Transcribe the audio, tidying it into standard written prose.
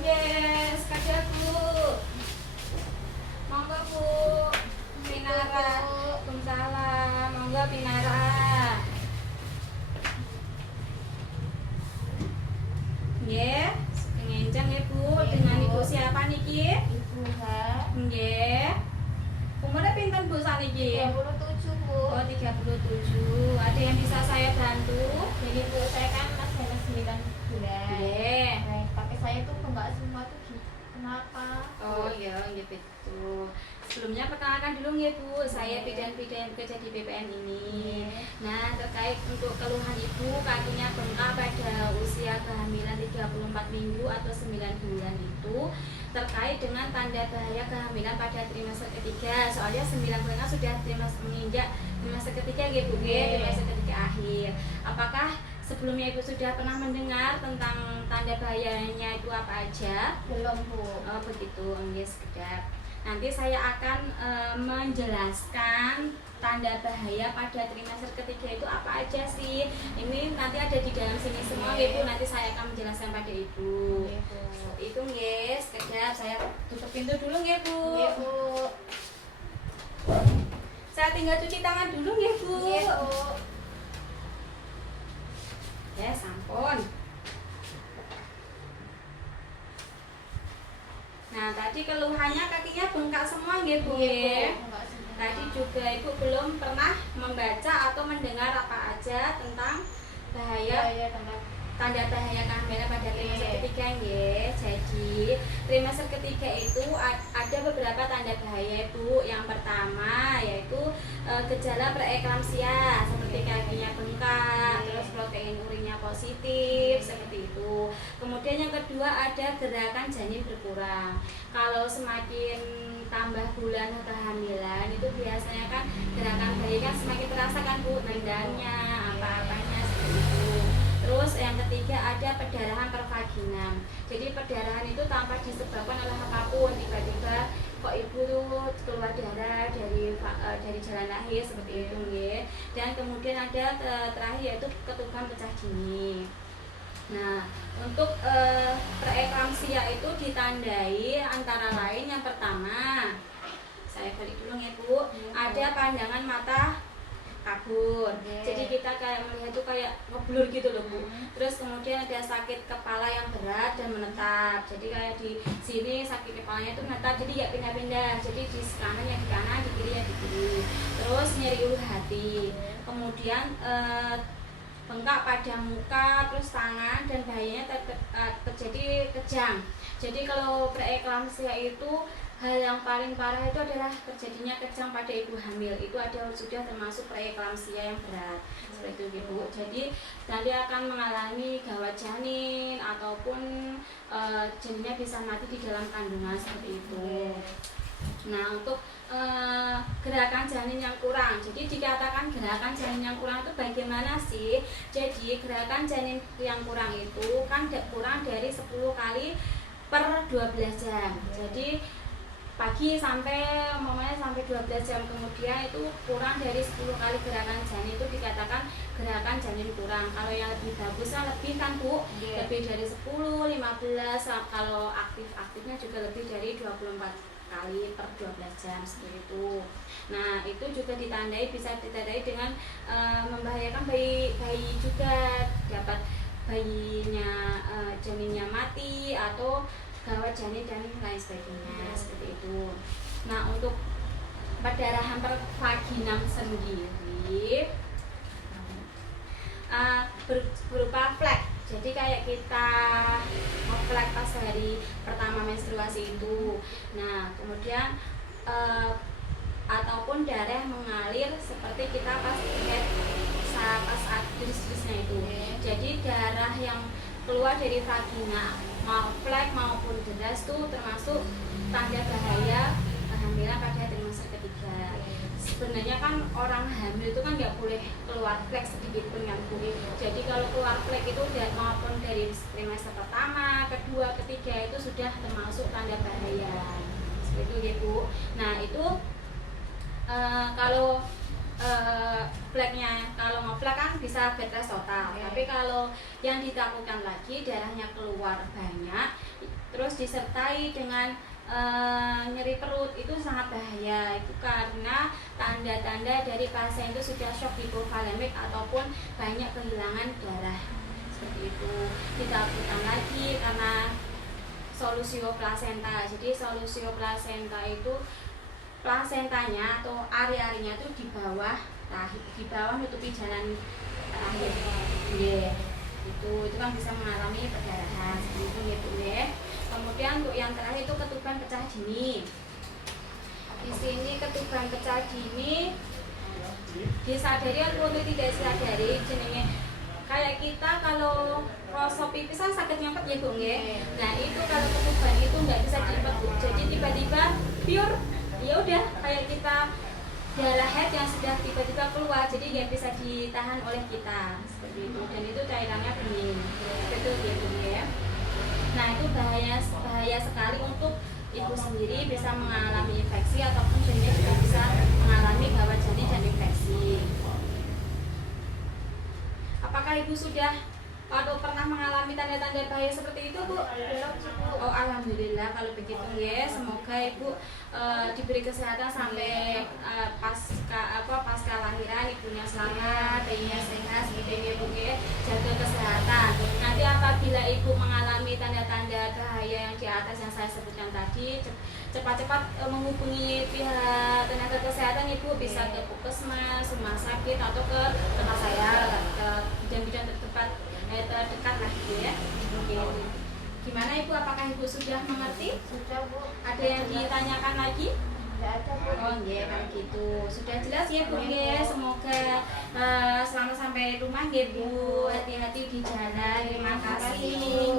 Yes, Kak Bu. Monggo Bu. Pinara. Waalaikumsalam. Monggo Pinara. Nggih, ngenceng ya Bu. Dengan Ibu siapa niki? Ibu Ha. Nggih. Umurnya pinten Bu saniki? 37 Bu. Oh, 37. Ada yang bisa saya bantu? Jadi Bu, saya kan masih ada 9 bulan. Nggih. Nah, pakai saya tuh enggak semua tuh kenapa? Oh iya, nggih betul. Sebelumnya perkenalkan dulu ya Bu, saya bidan-bidan kerja di BPN ini. Nah, terkait untuk keluhan Ibu kakinya bengkak pada usia kehamilan 34 minggu atau 9 bulan itu terkait dengan tanda bahaya kehamilan pada trimester ketiga. Soalnya 9 bulan kan sudah trimester menginjak trimester ketiga ya Bu, trimester ketiga akhir. Apakah sebelumnya Ibu sudah pernah mendengar tentang tanda bahayanya itu apa aja? Belum Bu. Oh begitu, nggih sekedap. Nanti saya akan menjelaskan tanda bahaya pada trimester ketiga itu apa aja sih. Ini nanti ada di dalam sini semua Ibu. Nanti saya akan menjelaskan pada Ibu. Itu nggih, sekedap saya tutup pintu dulu nggih Bu. Iya Bu. Saya tinggal cuci tangan dulu nggih Bu. Iya Bu. Ya, sampun. Nah, tadi keluhannya kakinya bengkak semua nggih Bu. Tadi juga Ibu belum pernah membaca atau mendengar apa aja tentang bahaya tanda bahaya kehamilan pada trimester ketiga nggih. Jadi, trimester ketiga itu ada beberapa tanda bahaya Bu. Yang pertama yaitu gejala preeklamsia seperti kakinya bengkak, terus protein urinnya positif seperti itu. Kemudian yang kedua ada gerakan janin berkurang. Kalau semakin tambah bulan kehamilan itu biasanya kan gerakan bayi kan semakin terasa kan Bu, nendangnya, apa-apanya seperti itu. Terus yang ketiga ada perdarahan pervaginam. Jadi perdarahan itu tanpa disebabkan oleh apapun, tiba-tiba kok ibu tuh keluar darah dari jalan lahir seperti itu nggih. Dan kemudian ada terakhir yaitu ketuban pecah dini. Nah, untuk preeklamsia itu ditandai antara lain yang pertama, saya balik dulu ya Bu, ada pandangan mata kabur. Jadi kita kayak melihat tuh kayak ngeblur gitu loh Bu. Terus kemudian ada sakit kepala yang berat dan menetap. Jadi kayak di sini sakit kepalanya itu menetap, jadi ya pindah-pindah. Jadi di kanan ya di kanan, di kiri ya di kiri. Terus nyeri ulu hati. Kemudian bengkak pada muka, terus tangan, dan bahayanya terjadi kejang. Jadi kalau preeklamsia itu hal yang paling parah itu adalah terjadinya kejang pada ibu hamil. Itu sudah termasuk preeklamsia yang berat seperti itu Bu. Jadi nanti akan mengalami gawat janin ataupun janinnya bisa mati di dalam kandungan seperti itu. Nah, untuk gerakan janin yang kurang, jadi dikatakan gerakan janin yang kurang itu bagaimana sih? Jadi gerakan janin yang kurang itu kan kurang dari 10 kali per 12 jam. Jadi pagi sampai 12 jam kemudian itu kurang dari 10 kali gerakan janin, itu dikatakan gerakan janin kurang. Kalau yang lebih bagusnya lebih kan Bu, lebih dari 10, 15, kalau aktifnya juga lebih dari 24 kali per 12 jam seperti itu. Nah, itu juga bisa ditandai dengan membahayakan bayi juga, dapat bayinya janinnya mati atau gawat janin dan lain sebagainya seperti itu. Nah, untuk perdarahan pervaginam sendiri berupa flek. Jadi kayak kita ngeflek pas hari pertama menstruasi itu. Nah, kemudian ataupun darah mengalir seperti kita pas saat jenis-jenisnya itu. Jadi darah yang keluar dari vagina, mau flek maupun deras itu termasuk tanda bahaya kehamilan pada trimester ketiga. Sebenarnya kan orang hamil itu kan nggak boleh keluar flek sedikit pun yang boleh. Jadi kalau keluar flek itu maupun dari trimester pertama, kedua, ketiga itu sudah termasuk tanda bahaya. Seperti itu ya Bu. Nah itu kalau flagnya. Kalau ngeplak kan bisa bed rest total. Tapi kalau yang ditakutkan lagi darahnya keluar banyak, terus disertai dengan nyeri perut, itu sangat bahaya. Itu karena tanda-tanda dari pasien itu sudah shock hipovolemik ataupun banyak kehilangan darah. Seperti itu. Ditakutkan lagi karena solusio plasenta. Jadi solusio plasenta itu plasentanya atau ari-arinya itu di bawah nutupi jalan rahim. Itu kan bisa mengalami perdarahan seperti itu ya. Kemudian untuk yang terakhir itu ketuban pecah dini. Di sini ketuban pecah dini disadari atau tidak disadari, jenenge kayak kita kalau rosok pipis kan sakit nyempet ya Bu nggih. Nah, itu kalau ketuban itu nggak bisa diimpet Bu. Jadi tiba-tiba pure ya udah kayak kita darah head yang sudah tiba-tiba keluar, jadi nggak bisa ditahan oleh kita seperti itu. Dan itu cairannya bening. Betul ya. Nah, itu bahaya sekali untuk ibu sendiri, bisa mengalami infeksi ataupun janinnya juga bisa mengalami gawat janin dan infeksi. Apakah ibu sudah atau pernah mengalami tanda-tanda bahaya seperti itu Bu? Belum sih Bu. Oh, alhamdulillah kalau begitu ya. Semoga ibu diberi kesehatan sampai pasca lahiran, ibunya selamat, bayinya sehat, seperti ini Bu ya. Jaga kesehatan. Nanti apabila ibu mengalami tanda-tanda bahaya yang di atas yang saya sebutkan tadi, cepat-cepat menghubungi pihak tenaga kesehatan. Ibu bisa ke puskesmas, rumah sakit atau ke tempat saya, ke bidan-bidan terdekat lah gitu ya. Oke. Gimana Ibu, apakah Ibu sudah mengerti? Sudah Bu. Ada yang ditanyakan lagi? Tidak ada Bu. Oh nggih, kalau gitu sudah jelas ya Bu nggih. Semoga selamat sampai rumah nggih Bu. Hati-hati di jalan. Terima kasih.